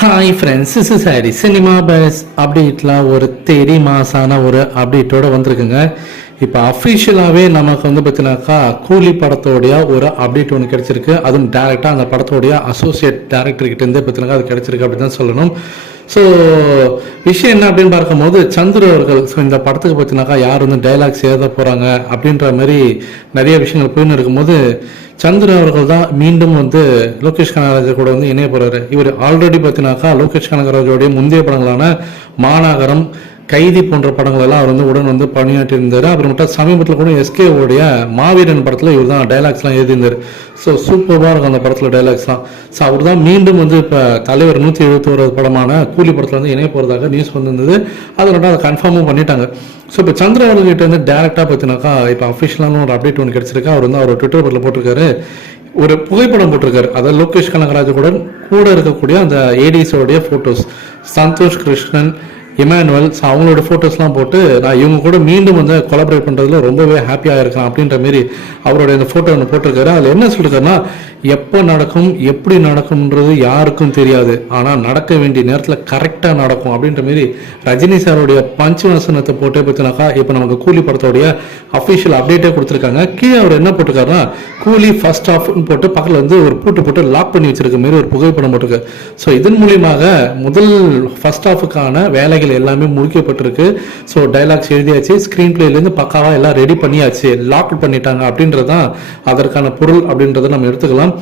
Hi friends is is Harry cinema base அப்டேட்லாம் ஒரு தெரி மாசான ஒரு அப்டேட்டோட வந்திருக்குங்க. இப்போ அஃபிஷியலாகவே நமக்கு வந்து பார்த்தீங்கன்னாக்கா கூலி படத்தோடைய ஒரு அப்டேட் ஒன்று கிடச்சிருக்கு. அதுவும் டேரெக்டாக அந்த படத்தோடைய அசோசியேட் டேரக்டர்கிட்டேருந்து பார்த்தீங்கன்னா அது கிடைச்சிருக்கு அப்படி தான் சொல்லணும். ஸோ விஷயம் என்ன அப்படின்னு பார்க்கும்போது சந்துரு அவர்கள் ஸோ இந்த படத்துக்கு பார்த்தீங்கன்னாக்கா யார் வந்து டைலாக்ஸ் எழுத போகிறாங்க அப்படின்ற மாதிரி நிறைய விஷயங்கள் போயின்னு இருக்கும்போது சந்திர அவர்கள் தான் மீண்டும் வந்து லோகேஷ் கனகராஜர் கூட வந்து இணைய போகிறாரு இவர் ஆல்ரெடி பார்த்தீங்கன்னாக்கா லோகேஷ் கனகராஜோடைய முந்தைய படங்களான மாநகரம் கைதி போன்ற படங்களெல்லாம் அவர் வந்து உடன் வந்து பணியாற்றி இருந்தார் அப்புறமேட்டா சமீபத்தில் கூட எஸ்கே உடைய மாவீரன் படத்தில் இவர் தான் டைலாக்ஸ்லாம் எழுதியிருந்தார். ஸோ சூப்பராக இருக்கும் அந்த படத்தில் டைலாக்ஸ்லாம் ஸோ அவர் தான் மீண்டும் வந்து இப்போ தலைவர் நூற்றி எழுபத்தோரு படமான கூலி படத்தில் வந்து இணைய போகிறதாக நியூஸ் வந்திருந்தது. அதனால அதை கன்ஃபார்மும் பண்ணிட்டாங்க. ஸோ இப்போ சந்திர அவர்கிட்ட வந்து டேரெக்டாக பார்த்தீங்கன்னாக்கா இப்போ அஃபிஷியலான ஒரு அப்டேட் ஒன்று கிடச்சிருக்கு. அவர் வந்து அவர் ட்விட்டர் பட்டில் போட்டிருக்காரு. ஒரு புகைப்படம் போட்டிருக்காரு. அதாவது லோகேஷ் கனகராஜுடன் கூட இருக்கக்கூடிய அந்த ஏடிஸோடைய photos Santosh Krishnan Emmanuel so அவங்களோட ஃபோட்டோஸ்லாம் போட்டு நான் இவங்க கூட மீண்டும் வந்து கொலாபரேட் பண்ணுறதுல ரொம்பவே ஹாப்பியாக இருக்கேன் அப்படின்ற மாரி அவருடைய அந்த ஃபோட்டோ ஒன்று போட்டிருக்காரு. அதில் என்ன சொல்லியிருக்காருன்னா எப்போ நடக்கும் எப்படி நடக்கும்ன்றது யாருக்கும் தெரியாது. ஆனால் நடக்க வேண்டிய நேரத்தில் கரெக்டாக நடக்கும் அப்படின்ற மாரி ரஜினி சாருடைய பஞ்சவசனத்தை போட்டே பார்த்தினாக்கா இப்போ நமக்கு கூலி படத்தோடைய அஃபிஷியல் அப்டேட்டே கொடுத்துருக்காங்க. கீழே அவர் என்ன போட்டிருக்காருன்னா கூலி ஃபர்ஸ்ட் ஆஃப்னு போட்டு பக்கத்தில் வந்து ஒரு பூட்டு போட்டு லாக் பண்ணி வச்சிருக்க மாரி ஒரு புகைப்படம் போட்டிருக்கு ஸோ இதன் மூலியமாக முதல் ஃபர்ஸ்ட் ஆஃபுக்கான வேலைகள் எல்லாமே முடிக்கப்பட்டிருக்கு. ஸோ டைலாக்ஸ் எழுதியாச்சு. ஸ்க்ரீன் பிளேலேருந்து பக்காவாக எல்லாம் ரெடி பண்ணியாச்சு. லாக் பண்ணிட்டாங்க அப்படின்றது தான் அதற்கான பொருள் அப்படின்றத நம்ம எடுத்துக்கலாம்.